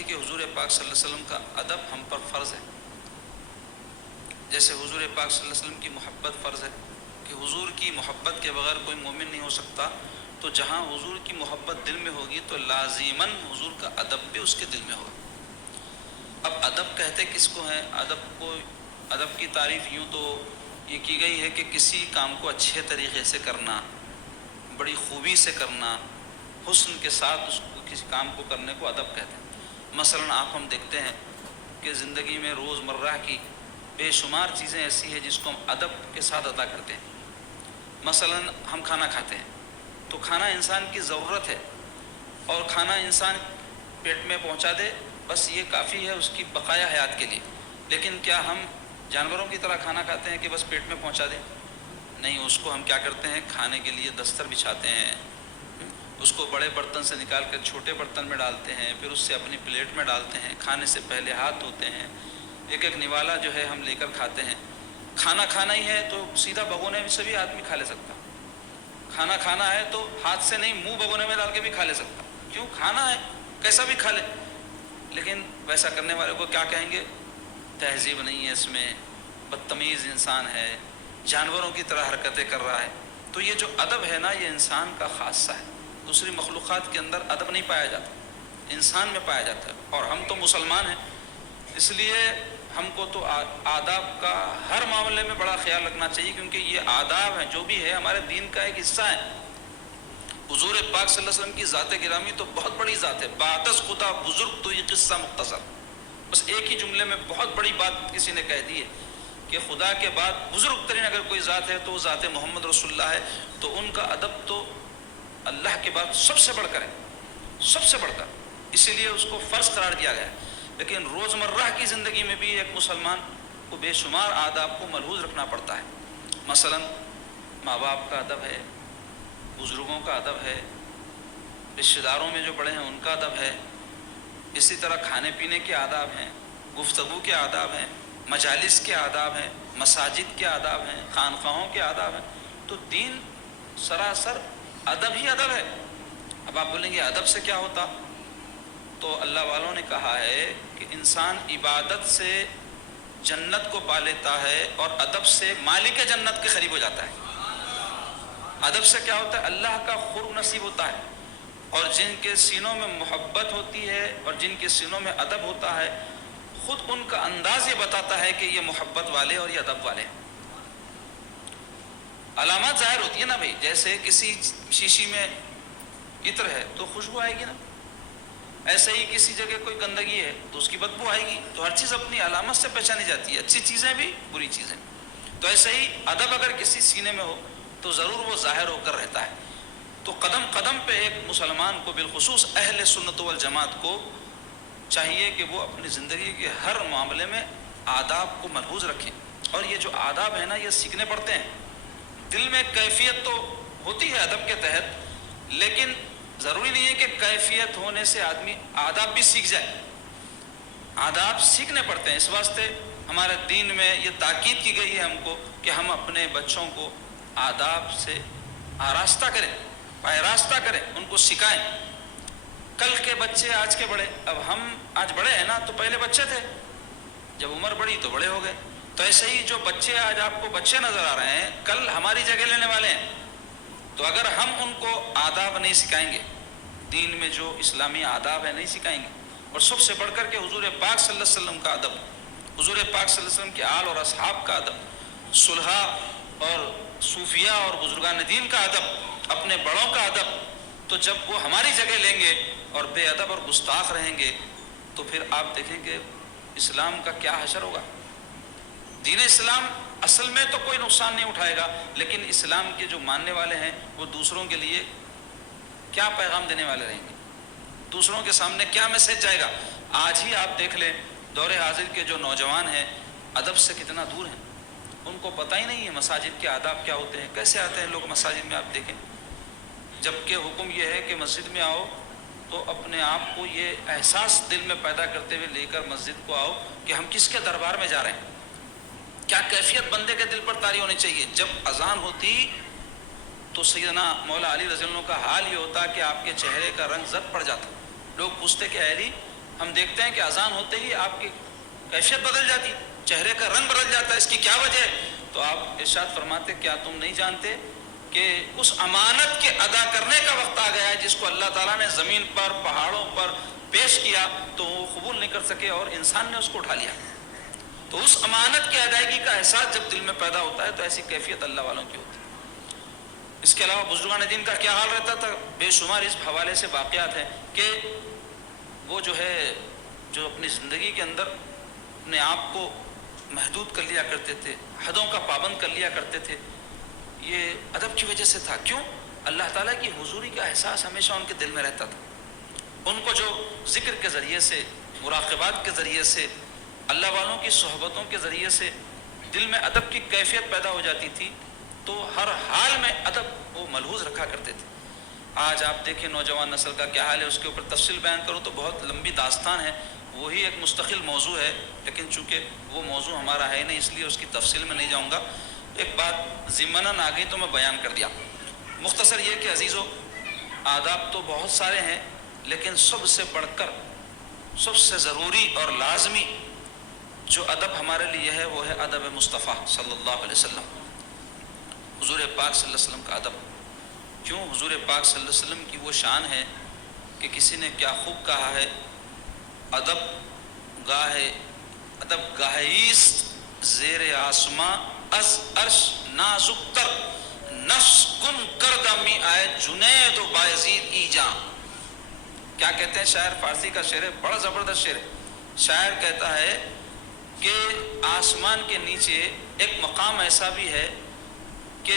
تھی کہ حضور پاک صلی اللہ علیہ وسلم کا ادب ہم پر فرض ہے. جیسے حضور پاک صلی اللہ علیہ وسلم کی محبت فرض ہے کہ حضور کی محبت کے بغیر کوئی مومن نہیں ہو سکتا، تو جہاں حضور کی محبت دل میں ہوگی تو لازماً حضور کا ادب بھی اس کے دل میں ہوگا. اب ادب کہتے کس کو ہیں؟ ادب کی تعریف یوں تو یہ کی گئی ہے کہ کسی کام کو اچھے طریقے سے کرنا، بڑی خوبی سے کرنا، حسن کے ساتھ اس کو کسی کام کو کرنے کو ادب کہتے ہیں. مثلاً آپ ہم دیکھتے ہیں کہ زندگی میں روز مرہ کی بے شمار چیزیں ایسی ہیں جس کو ہم ادب کے ساتھ ادا کرتے ہیں. مثلاً ہم کھانا کھاتے ہیں تو کھانا انسان کی ضرورت ہے، اور کھانا انسان پیٹ میں پہنچا دے بس یہ کافی ہے اس کی بقایا حیات کے لیے. لیکن کیا ہم جانوروں کی طرح کھانا کھاتے ہیں کہ بس پیٹ میں پہنچا دیں؟ نہیں، اس کو ہم کیا کرتے ہیں؟ کھانے کے لیے دستر بچھاتے ہیں، اس کو بڑے برتن سے نکال کر چھوٹے برتن میں ڈالتے ہیں، پھر اس سے اپنی پلیٹ میں ڈالتے ہیں، کھانے سے پہلے ہاتھ دھوتے ہیں، ایک ایک نوالا جو ہے ہم لے کر کھاتے ہیں. کھانا کھانا ہی ہے تو سیدھا بھگونے سے بھی آدمی کھا لے سکتا. کھانا کھانا ہے تو ہاتھ سے نہیں، منہ بھگونے میں ڈال کے بھی کھا لے سکتا. کیوں؟ کھانا ہے، کیسا بھی کھا لے. لیکن ویسا کرنے والے کو کیا کہیں گے؟ تہذیب نہیں ہے اس میں، بدتمیز انسان ہے، جانوروں کی طرح حرکتیں کر رہا ہے. تو یہ جو ادب ہے نا، یہ انسان کا خاصہ ہے. دوسری مخلوقات کے اندر ادب نہیں پایا جاتا، انسان میں پایا جاتا ہے. اور ہم تو مسلمان ہیں، اس لیے ہم کو تو آداب کا ہر معاملے میں بڑا خیال رکھنا چاہیے، کیونکہ یہ آداب ہیں جو بھی ہے ہمارے دین کا ایک حصہ ہے. حضور پاک صلی اللہ علیہ وسلم کی ذات گرامی تو بہت بڑی ذات ہے. بعدز خدا بزرگ تو یہ قصہ مختصر، بس ایک ہی جملے میں بہت بڑی بات کسی نے کہہ دی ہے کہ خدا کے بعد بزرگ ترین اگر کوئی ذات ہے تو وہ ذات محمد رسول اللہ ہے. تو ان کا ادب تو اللہ کے بعد سب سے بڑھ کر ہے، سب سے بڑھ کر، اسی لیے اس کو فرض قرار دیا گیا ہے. لیکن روزمرہ کی زندگی میں بھی ایک مسلمان کو بے شمار آداب کو ملحوظ رکھنا پڑتا ہے. مثلا ماں باپ کا ادب ہے، بزرگوں کا ادب ہے، رشتہ داروں میں جو بڑے ہیں ان کا ادب ہے. اسی طرح کھانے پینے کے آداب ہیں، گفتگو کے آداب ہیں، مجالس کے آداب ہیں، مساجد کے آداب ہیں، خانقاہوں کے آداب ہیں. تو دین سراسر ادب ہی ادب ہے. اب آپ بولیں گے ادب سے کیا ہوتا؟ تو اللہ والوں نے کہا ہے کہ انسان عبادت سے جنت کو پا لیتا ہے اور ادب سے مالک جنت کے قریب ہو جاتا ہے. ادب سے کیا ہوتا ہے؟ اللہ کا قرب نصیب ہوتا ہے. اور جن کے سینوں میں محبت ہوتی ہے اور جن کے سینوں میں ادب ہوتا ہے، خود ان کا انداز یہ بتاتا ہے کہ یہ محبت والے اور یہ ادب والے. علامات ظاہر ہوتی ہے نا بھائی. جیسے کسی شیشی میں عطر ہے تو خوشبو آئے گی نا، ایسے ہی کسی جگہ کوئی گندگی ہے تو اس کی بدبو آئے گی. تو ہر چیز اپنی علامت سے پہچانی جاتی ہے، اچھی چیزیں بھی، بری چیزیں. تو ایسے ہی ادب اگر کسی سینے میں ہو تو ضرور وہ ظاہر ہو کر رہتا ہے. تو قدم قدم پہ ایک مسلمان کو، بالخصوص اہل سنت والجماعت کو چاہیے کہ وہ اپنی زندگی کے ہر معاملے میں آداب کو ملحوظ رکھیں. اور یہ جو آداب ہیں نا، یہ سیکھنے پڑتے ہیں. دل میں کیفیت تو ہوتی ہے ادب کے تحت، لیکن ضروری نہیں ہے کہ کیفیت ہونے سے آدمی آداب بھی سیکھ جائے. آداب سیکھنے پڑتے ہیں. اس واسطے ہمارے دین میں یہ تاکید کی گئی ہے ہم کو کہ ہم اپنے بچوں کو آداب سے آراستہ کریں، راستہ کریں، ان کو سکھائیں. کل کے بچے آج کے بڑے. اب ہم آج بڑے ہیں نا، تو پہلے بچے تھے، جب عمر بڑھی تو بڑے ہو گئے. تو ایسے ہی جو بچے آج آپ کو بچے نظر آ رہے ہیں، کل ہماری جگہ لینے والے ہیں. تو اگر ہم ان کو آداب نہیں سکھائیں گے، دین میں جو اسلامی آداب ہے نہیں سکھائیں گے، اور سب سے بڑھ کر کے حضور پاک صلی اللہ علیہ وسلم کا ادب، حضور پاک صلی اللہ علیہ وسلم کے آل اور اصحاب کا ادب، صلحاء اور صوفیاء اور بزرگان دین کا ادب، اپنے بڑوں کا ادب، تو جب وہ ہماری جگہ لیں گے اور بے ادب اور گستاخ رہیں گے تو پھر آپ دیکھیں کہ اسلام کا کیا حشر ہوگا. دین اسلام اصل میں تو کوئی نقصان نہیں اٹھائے گا، لیکن اسلام کے جو ماننے والے ہیں وہ دوسروں کے لیے کیا پیغام دینے والے رہیں گے، دوسروں کے سامنے کیا میسج جائے گا. آج ہی آپ دیکھ لیں دور حاضر کے جو نوجوان ہیں ادب سے کتنا دور ہیں. ان کو پتہ ہی نہیں ہے مساجد کے آداب کیا ہوتے ہیں. کیسے آتے ہیں لوگ مساجد میں، آپ دیکھیں، جبکہ حکم یہ ہے کہ مسجد میں آؤ تو اپنے آپ کو یہ احساس دل میں پیدا کرتے ہوئے لے کر مسجد کو آؤ کہ ہم کس کے دربار میں جا رہے ہیں. کیا کیفیت بندے کے دل پر طاری ہونی چاہیے. جب اذان ہوتی تو سیدنا مولا علی رضی اللہ عنہ کا حال یہ ہوتا کہ آپ کے چہرے کا رنگ زرد پڑ جاتا. لوگ پوچھتے کہ علی ہم دیکھتے ہیں کہ اذان ہوتے ہی آپ کی کیفیت بدل جاتی، چہرے کا رنگ بدل جاتا ہے، اس کی کیا وجہ ہے؟ تو آپ ارشاد فرماتے کیا تم نہیں جانتے کہ اس امانت کے ادا کرنے کا وقت آ گیا ہے جس کو اللہ تعالیٰ نے زمین پر پہاڑوں پر پیش کیا تو وہ قبول نہیں کر سکے اور انسان نے اس کو اٹھا لیا. تو اس امانت کی ادائیگی کا احساس جب دل میں پیدا ہوتا ہے تو ایسی کیفیت اللہ والوں کی ہوتی ہے. اس کے علاوہ بزرگان دین کا کیا حال رہتا تھا؟ بے شمار اس حوالے سے واقعات ہیں کہ وہ جو اپنی زندگی کے اندر اپنے آپ کو محدود کر لیا کرتے تھے، حدوں کا پابند کر لیا کرتے تھے. یہ ادب کی وجہ سے تھا. کیوں؟ اللہ تعالیٰ کی حضوری کا احساس ہمیشہ ان کے دل میں رہتا تھا. ان کو جو ذکر کے ذریعے سے، مراقبات کے ذریعے سے، اللہ والوں کی صحبتوں کے ذریعے سے دل میں ادب کی کیفیت پیدا ہو جاتی تھی تو ہر حال میں ادب وہ ملحوظ رکھا کرتے تھے. آج آپ دیکھیں نوجوان نسل کا کیا حال ہے، اس کے اوپر تفصیل بیان کروں تو بہت لمبی داستان ہے، وہی ایک مستقل موضوع ہے، لیکن چونکہ وہ موضوع ہمارا ہے نہیں اس لیے اس کی تفصیل میں نہیں جاؤں گا. ایک بات ضمناً آ گئی تو میں بیان کر دیا. مختصر یہ کہ عزیزو، آداب تو بہت سارے ہیں لیکن سب سے بڑھ کر، سب سے ضروری اور لازمی جو ادب ہمارے لیے ہے وہ ہے ادب مصطفیٰ صلی اللہ علیہ وسلم، حضور پاک صلی اللہ علیہ وسلم کا ادب. کیوں؟ حضور پاک صلی اللہ علیہ وسلم کی وہ شان ہے کہ کسی نے کیا خوب کہا ہے، ادب گاہیست زیر آسماں از عرش نازک تر، نفس گم کردہ می آئے جنید و بایزید ای جاں. کیا کہتے ہیں شاعر؟ فارسی کا شعر ہے، بڑا زبردست شعر ہے. شاعر کہتا ہے کہ آسمان کے نیچے ایک مقام ایسا بھی ہے کہ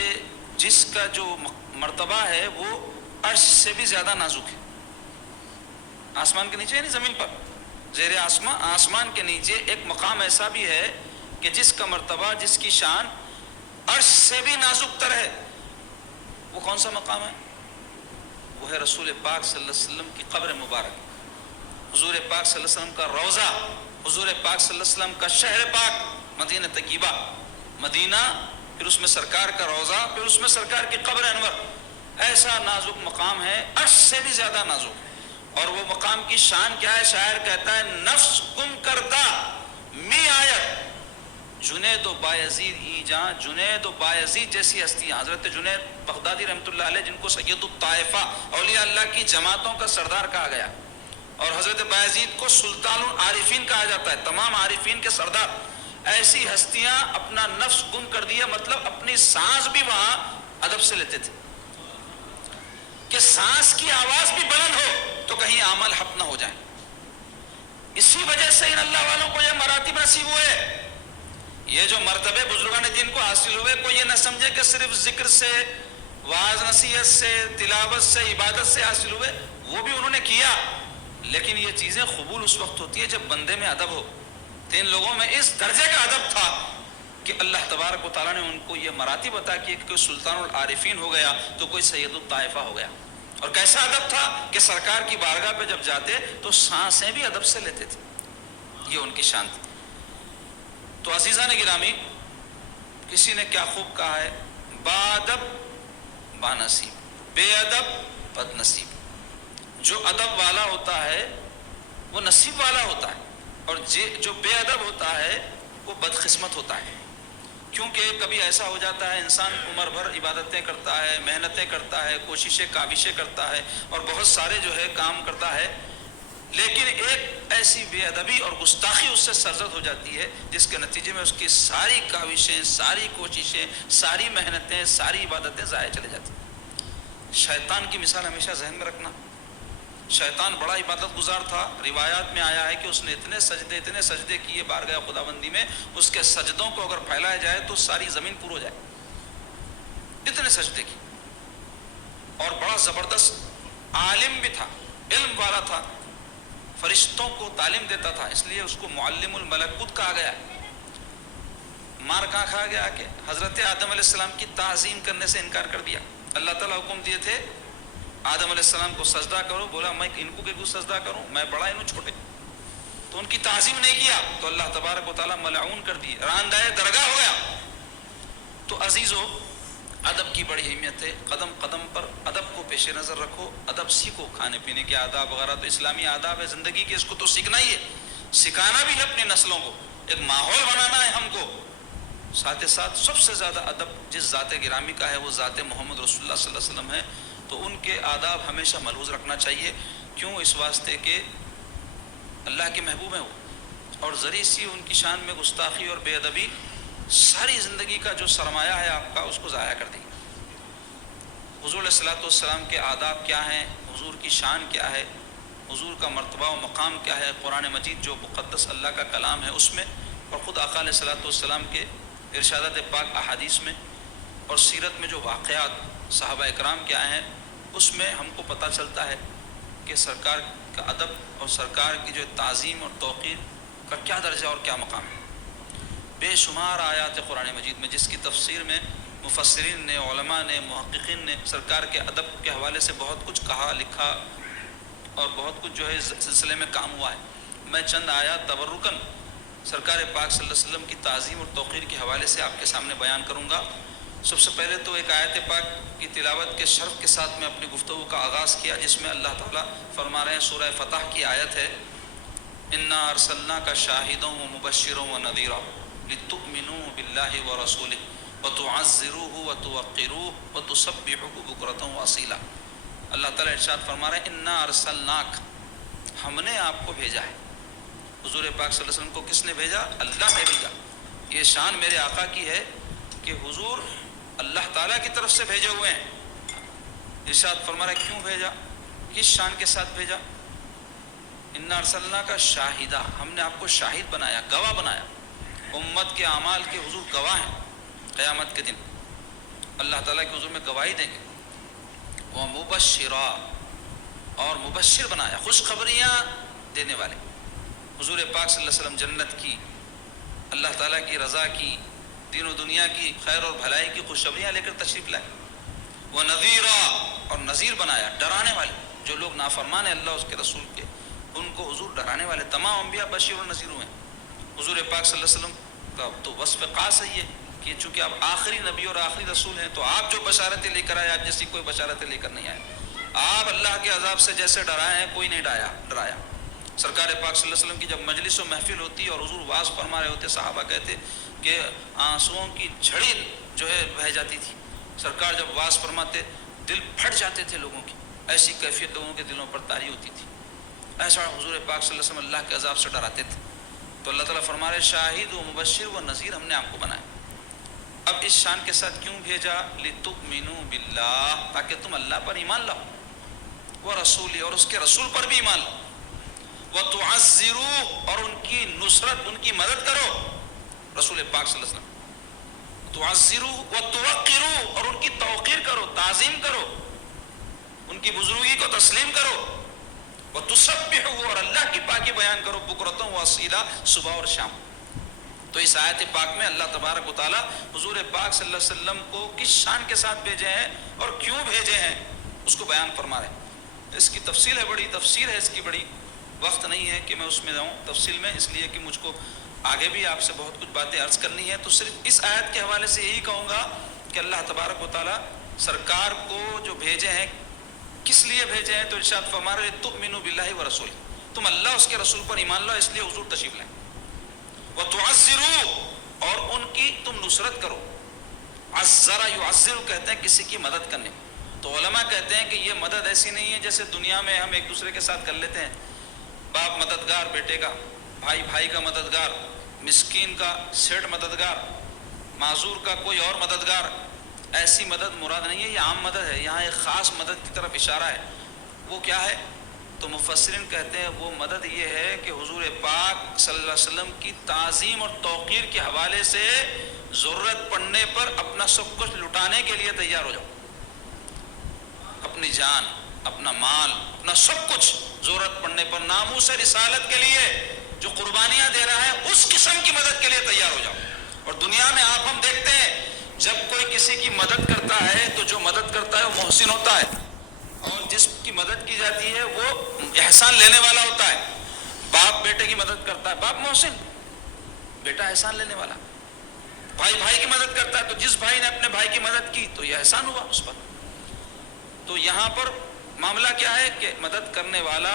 جس کا جو مرتبہ ہے وہ عرش سے بھی زیادہ نازک ہے. آسمان کے نیچے یعنی زمین پر، زیر آسمان، آسمان کے نیچے ایک مقام ایسا بھی ہے کہ جس کا مرتبہ، جس کی شان عرش سے بھی نازک تر ہے. وہ کون سا مقام ہے؟ وہ ہے رسول پاک صلی اللہ علیہ وسلم کی قبر مبارک، حضور پاک صلی اللہ علیہ وسلم کا روضہ، حضور پاک صلی اللہ علیہ وسلم کا شہر پاک مدینہ طیبہ، مدینہ، پھر اس میں سرکار کا روضہ، پھر اس میں سرکار کی قبر انور. ایسا نازک مقام ہے، عرش سے بھی زیادہ نازک. اور وہ مقام کی شان کیا ہے؟ شاعر کہتا ہے نفس گم کردہ می آیت جنید و بایزید ای جاں. جنید و بایزید جیسی ہستیاں، حضرت جنید بغدادی رحمۃ اللہ علیہ جن کو سید الطائفہ، اولیاء اللہ کی جماعتوں کا سردار کہا گیا، اور حضرت بایزید کو سلطان العارفین کہا جاتا ہے، تمام عارفین کے سردار. ایسی ہستیاں اپنا نفس گم کر دیا، مطلب اپنی سانس بھی وہاں ادب سے لیتے تھے کہ سانس کی آواز بھی بلند ہو تو کہیں عمل حق نہ ہو جائے. اسی وجہ سے ان اللہ والوں کو یہ مراتب نصیب ہوئے، یہ جو مرتبے بزرگان دین کو حاصل ہوئے. کوئی یہ نہ سمجھے کہ صرف ذکر سے، واعظ نصیحت سے، تلاوت سے، عبادت سے حاصل ہوئے، وہ بھی انہوں نے کیا، لیکن یہ چیزیں قبول اس وقت ہوتی ہے جب بندے میں ادب ہو. تو ان لوگوں میں اس درجے کا ادب تھا کہ اللہ تبارک و تعالیٰ نے ان کو یہ مراتب عطا کی کہ کوئی سلطان العارفین ہو گیا تو کوئی سید الطائفہ ہو گیا. اور کیسا ادب تھا کہ سرکار کی بارگاہ پہ جب جاتے تو سانسیں بھی ادب سے لیتے تھے. یہ ان کی شان تھی. تو عزیزان گرامی، کسی نے کیا خوب کہا ہے، بادب بانصیب، بے ادب بد نصیب. جو ادب والا ہوتا ہے وہ نصیب والا ہوتا ہے، اور جو بے ادب ہوتا ہے وہ بدقسمت ہوتا ہے. کیونکہ کبھی ایسا ہو جاتا ہے انسان عمر بھر عبادتیں کرتا ہے، محنتیں کرتا ہے، کوششیں کاوشیں کرتا ہے اور بہت سارے جو ہے کام کرتا ہے، لیکن ایک ایسی بے ادبی اور گستاخی اس سے سرزد ہو جاتی ہے جس کے نتیجے میں اس کی ساری کاوشیں، ساری کوششیں، ساری محنتیں، ساری عبادتیں ضائع چلے جاتی ہیں. شیطان کی مثال ہمیشہ ذہن میں رکھنا. شیطان بڑا عبادت گزار تھا. روایات میں آیا ہے کہ اس نے اتنے سجدے کیے بارگاہ خداوندی میں، اس کے سجدوں کو اگر پھیلایا جائے تو ساری زمین پر ہو جائے، اتنے سجدے کی. اور بڑا زبردست عالم بھی تھا، علم والا تھا، فرشتوں کو تعلیم دیتا تھا، اس لیے اس کو معلم الملکوت کہا گیا. مار کہاں کھا گیا کہ حضرت آدم علیہ السلام کی تعظیم کرنے سے انکار کر دیا. اللہ تعالیٰ حکم دیے تھے آدم علیہ السلام کو سجدہ کرو، بولا میں ان کو کیوں سجدہ کروں، میں بڑا انہوں چھوٹے. تو ان کی تعظیم نہیں کیا تو اللہ تبارک و تعالیٰ ملعون کر دی، راندۂ درگاہ ہو گیا. تو عزیزو، ادب کی بڑی اہمیت ہے. قدم قدم پر ادب کو پیش نظر رکھو. ادب سیکھو. کھانے پینے کے آداب وغیرہ تو اسلامی آداب ہے زندگی کے, اس کو تو سیکھنا ہی ہے, سکھانا بھی ہے اپنی نسلوں کو, ایک ماحول بنانا ہے ہم کو. ساتھ ساتھ سب سے زیادہ ادب جس ذات گرامی کا ہے وہ ذات محمد رسول اللہ صلی اللہ علیہ وسلم ہے, تو ان کے آداب ہمیشہ ملحوظ رکھنا چاہیے. کیوں؟ اس واسطے کہ اللہ کے محبوب ہیں وہ, اور ذری سی ان کی شان میں گستاخی اور بے ادبی ساری زندگی کا جو سرمایہ ہے آپ کا اس کو ضائع کر دیں گے. حضور علیہ الصلوۃ والسلام کے آداب کیا ہیں, حضور کی شان کیا ہے, حضور کا مرتبہ و مقام کیا ہے, قرآن مجید جو مقدس اللہ کا کلام ہے اس میں, اور خود آقا علیہ الصلوۃ والسلام کے ارشادات پاک احادیث میں, اور سیرت میں جو واقعات صحابہ اکرام کے آئے ہیں اس میں ہم کو پتہ چلتا ہے کہ سرکار کا ادب اور سرکار کی جو تعظیم اور توقیر کا کیا درجہ اور کیا مقام ہے. بے شمار آیات قرآن مجید میں جس کی تفسیر میں مفسرین نے, علماء نے, محققین نے سرکار کے ادب کے حوالے سے بہت کچھ کہا, لکھا, اور بہت کچھ جو ہے اس سلسلے میں کام ہوا ہے. میں چند آیات تبرکاً سرکار پاک صلی اللہ علیہ وسلم کی تعظیم اور توقیر کے حوالے سے آپ کے سامنے بیان کروں گا. سب سے پہلے تو ایک آیت پاک کی تلاوت کے شرف کے ساتھ میں اپنی گفتگو کا آغاز کیا, جس میں اللہ تعالیٰ فرما رہے ہیں, سورہ فتح کی آیت ہے, انا ارسلناک شاہدا ومبشرا ونذیرا لتؤمنوا باللہ ورسولہ وتعزروہ وتوقروہ وتسبحوہ بکرۃ واصیلا. اللہ تعالیٰ ارشاد فرما رہے ہیں, انا ارسلناک, ہم نے آپ کو بھیجا ہے. حضور پاک صلی اللہ علیہ وسلم کو کس نے بھیجا؟ اللہ نے بھیجا. یہ شان میرے آقا کی ہے کہ حضور اللہ تعالیٰ کی طرف سے بھیجے ہوئے ہیں. ارشاد فرما رہے کیوں بھیجا, کس شان کے ساتھ بھیجا؟ انا ارسلناک شاہدہ, ہم نے آپ کو شاہد بنایا, گواہ بنایا. امت کے اعمال کے حضور گواہ ہیں. قیامت کے دن اللہ تعالیٰ کے حضور میں گواہی دیں گے. وہ مبشرا, اور مبشر بنایا, خوشخبریاں دینے والے. حضور پاک صلی اللہ علیہ وسلم جنت کی, اللہ تعالیٰ کی رضا کی, دین و دنیا کی خیر اور بھلائی کی خوشخبریاں لے کر تشریف لائے. وہ نذیرا, اور نذیر بنایا, ڈرانے والے. جو لوگ نافرمان ہیں اللہ اس کے رسول کے, ان کو حضور ڈرانے والے. تمام انبیاء بشیر و نذیر ہوئے. حضور پاک صلی اللہ علیہ وسلم کا تو وصف خاص ہے یہ کہ چونکہ آپ آخری نبی اور آخری رسول ہیں, تو آپ جو بشارتیں لے کر آئے, آپ جیسی کوئی بشارتیں لے کر نہیں آئے. آپ اللہ کے عذاب سے جیسے ڈرائے ہیں کوئی نہیں ڈرایا. سرکار پاک صلی اللہ علیہ وسلم کی جب مجلس و محفل ہوتی اور حضور واعظ فرما رہے ہوتے, صحابہ کہتے کہ آنسوؤں کی جھڑی جو ہے بہہ جاتی تھی. سرکار جب واعظ فرماتے دل پھٹ جاتے تھے لوگوں کی, ایسی کیفیت لوگوں کے دلوں پر طاری ہوتی تھی. ایسا حضور پاک صلی اللہ علیہ وسلم اللہ کے عذاب سے ڈراتے تھے. تو اللہ تعالیٰ فرما رہے شاہد و مبشر و نذیر, ہم نے آپ کو بنایا. اب اس شان کے ساتھ کیوں بھیجا؟ لتؤمنوا باللہ, تاکہ تم اللہ پر ایمان لاؤ, وہ رسول, اور اس کے رسول پر بھی ایمان لاؤ. وتعزروہ, اور ان کی نصرت, ان کی مدد کرو. رسول پاک صلی اللہ علیہ وسلم تعزروہ وتوقروہ, اور ان کی توقیر کرو, تعظیم کرو, ان کی بزرگی کو تسلیم کرو. وتسبحوہ, اور اللہ کی پاکی بیان کرو, بکرۃ واصیلا, صبح اور شام. تو اس آیت پاک میں اللہ تبارک و تعالیٰ حضور پاک صلی اللہ علیہ وسلم کو کس شان کے ساتھ بھیجے ہیں اور کیوں بھیجے ہیں اس کو بیان فرما رہے ہیں. اس کی تفصیل ہے, بڑی تفسیر ہے اس کی, بڑی وقت نہیں ہے کہ میں اس میں جاؤں تفصیل میں, اس لیے کہ مجھ کو آگے بھی آپ سے بہت کچھ باتیں عرض کرنی ہے. تو صرف اس آیت کے حوالے سے یہی کہوں گا کہ اللہ تبارک و تعالیٰ سرکار کو جو بھیجے ہیں کس لیے بھیجے ہیں, تو ارشاد فرما رہے تؤمنوا باللہ ورسولہ, تم اللہ اس کے رسول پر ایمان لاؤ, اس لیے حضور تشریف لائیں. وتعزروہ, اور ان کی تم نصرت کرو. عزر یعزر کہتے ہیں کسی کی مدد کرنے. تو علماء کہتے ہیں کہ یہ مدد ایسی نہیں ہے جیسے دنیا میں ہم ایک دوسرے کے ساتھ کر لیتے ہیں, باپ مددگار بیٹے کا, بھائی بھائی کا مددگار, مسکین کا سیٹھ مددگار, معذور کا کوئی اور مددگار. ایسی مدد مراد نہیں ہے, یہ عام مدد ہے. یہاں ایک خاص مدد کی طرف اشارہ ہے. وہ کیا ہے؟ تو مفسرین کہتے ہیں وہ مدد یہ ہے کہ حضور پاک صلی اللہ علیہ وسلم کی تعظیم اور توقیر کے حوالے سے ضرورت پڑنے پر اپنا سب کچھ لٹانے کے لیے تیار ہو جاؤ. اپنی جان, اپنا مال, اپنا سب کچھ ضرورت پڑنے پر ناموس رسالت کے لیے جو قربانیاں دے رہا ہے اس قسم کی مدد کے لیے تیار ہو جاؤ. اور دنیا میں آپ ہم دیکھتے ہیں جب کوئی کسی کی مدد کرتا ہے تو جو مدد کرتا ہے وہ محسن ہوتا ہے, اور جس کی مدد کی جاتی ہے وہ احسان لینے والا ہوتا ہے. باپ بیٹے کی مدد کرتا ہے, باپ محسن, بیٹا احسان لینے والا. بھائی بھائی کی مدد کرتا ہے تو جس بھائی نے اپنے بھائی کی مدد کی تو یہ احسان ہوا اس پر. تو یہاں پر معاملہ کیا ہے کہ مدد کرنے والا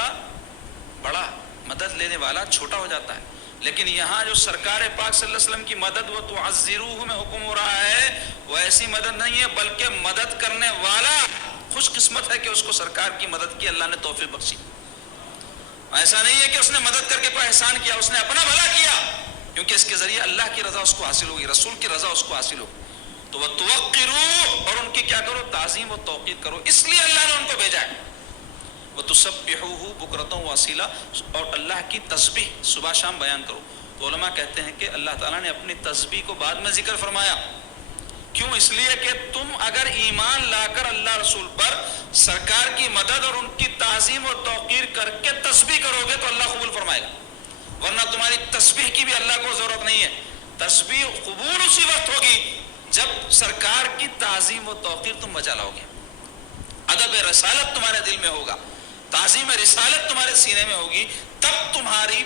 بڑا، مدد لینے والا چھوٹا ہو جاتا ہے. لیکن یہاں جو سرکار پاک صلی اللہ علیہ وسلم کی مدد وہ تعزروہ میں حکم ہو رہا ہے، وہ ایسی مدد نہیں ہے بلکہ مدد کرنے والا خوش قسمت ہے کہ اس کو سرکار کی مدد کی اللہ نے توفیق بخشی. ایسا نہیں ہے کہ اس نے مدد کر کے کوئی احسان کیا، اس نے اپنا بھلا کیا، کیونکہ اس کے ذریعے اللہ کی رضا اس کو حاصل ہوگی، رسول کی رضا اس کو حاصل ہوگی. تو وہ توقروا، اور ان کی کیا کرو، تعظیم و توقیر کرو، اس لیے اللہ نے ان کو بھیجا ہے. وَتُسَبِّحُوهُ بُكْرَةً وَأَصِيلًا، اور اللہ کی تسبیح صبح شام بیان کرو. تو علماء کہتے ہیں کہ اللہ تعالیٰ نے اپنی تسبیح کو بعد میں ذکر فرمایا. کیوں؟ اس لیے کہ تم اگر ایمان لا کر اللہ رسول پر سرکار کی مدد اور ان کی تعظیم و توقیر کر کے تسبیح کرو گے تو اللہ قبول فرمائے گا، ورنہ تمہاری تسبیح کی بھی اللہ کو ضرورت نہیں ہے. تسبیح قبول اسی وقت ہوگی جب سرکار کی تعظیم و توقیر تم بجا لاؤ گے، ادب رسالت تمہارے دل میں ہوگا، تعظیم رسالت تمہارے سینے میں ہوگی، تب تمہاری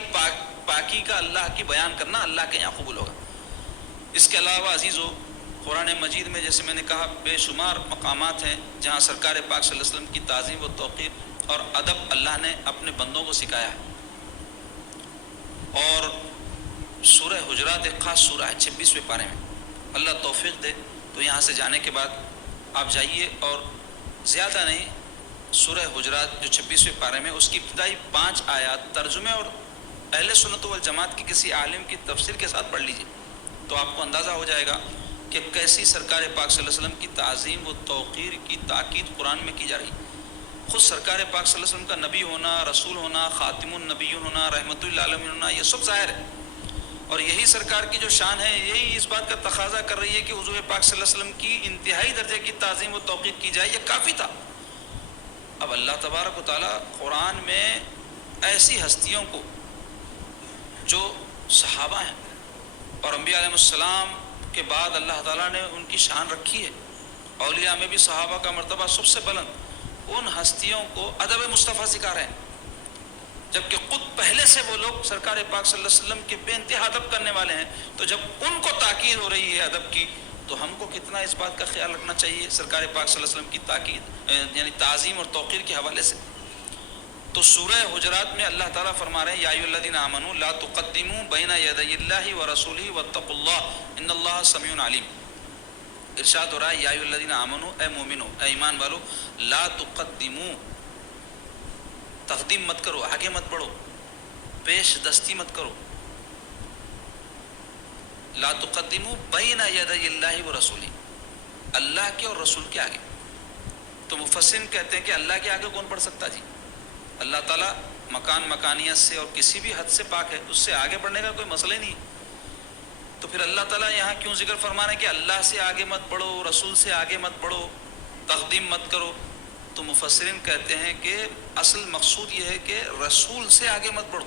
پاکی کا اللہ کی بیان کرنا اللہ کے یہاں قبول ہوگا. اس کے علاوہ عزیزو، قرآن مجید میں جیسے میں نے کہا بے شمار مقامات ہیں جہاں سرکار پاک صلی اللہ علیہ وسلم کی تعظیم و توقیر اور ادب اللہ نے اپنے بندوں کو سکھایا ہے. اور سورہ حجرات ایک خاص سورہ ہے 26ویں پارے میں، اللہ توفیق دے تو یہاں سے جانے کے بعد آپ جائیے، اور زیادہ نہیں، سورہ حجرات جو 26ویں پارے میں اس کی ابتدائی 5 آیات ترجمے اور اہل سنت والجماعت کی کسی عالم کی تفسیر کے ساتھ پڑھ لیجیے تو آپ کو اندازہ ہو جائے گا کہ کیسی سرکار پاک صلی اللہ علیہ وسلم کی تعظیم و توقیر کی تاکید قرآن میں کی جا رہی. خود سرکار پاک صلی اللہ علیہ وسلم کا نبی ہونا، رسول ہونا، خاتم النبیون ہونا، رحمت للعالمین ہونا، یہ سب ظاہر ہے. اور یہی سرکار کی جو شان ہے یہی اس بات کا تقاضا کر رہی ہے کہ حضور پاک صلی اللہ علیہ وسلم کی انتہائی درجے کی تعظیم و توقیر کی جائے. یہ کافی تھا. اب اللہ تبارک و تعالیٰ قرآن میں ایسی ہستیوں کو جو صحابہ ہیں اور انبیاء علیہ السلام کے بعد اللہ تعالیٰ نے ان کی شان رکھی ہے، اولیاء میں بھی صحابہ کا مرتبہ سب سے بلند، ان ہستیوں کو ادب مصطفیٰ سکھا رہے ہیں. جبکہ خود پہلے سے وہ لوگ سرکار پاک صلی اللہ علیہ وسلم کے بے انتہا ادب کرنے والے ہیں، تو جب ان کو تاکید ہو رہی ہے ادب کی تو ہم کو کتنا اس بات کا خیال رکھنا چاہیے سرکار پاک صلی اللہ علیہ وسلم کی تاکید یعنی تعظیم اور توقیر کے حوالے سے. تو سورہ حجرات میں اللہ تعالیٰ فرما رہے ہیں یا ایھا الذین آمنوا لا تقدموا بین یدی اللہ ورسولہ واتقوا اللہ ان اللہ سمیع علیم. ارشاد ہو رہا ہے یا ایھا الذین آمنوا، اے مومنو، اے ایمان والو، لا تقدموا، تقدیم مت کرو، آگے مت بڑھو، پیش دستی مت کرو. لا تقدموا بین یدی اللہ ورسولہ، اللہ کے اور رسول کے آگے. تو مفسرین کہتے ہیں کہ اللہ کے آگے کون بڑھ سکتا جی؟ اللہ تعالیٰ مکان مکانیت سے اور کسی بھی حد سے پاک ہے، اس سے آگے بڑھنے کا کوئی مسئلہ ہی نہیں. تو پھر اللہ تعالیٰ یہاں کیوں ذکر فرما رہے ہیں کہ اللہ سے آگے مت بڑھو، رسول سے آگے مت بڑھو، تقدیم مت کرو؟ تو مفسرین کہتے ہیں کہ اصل مقصود یہ ہے کہ رسول سے آگے مت بڑھو.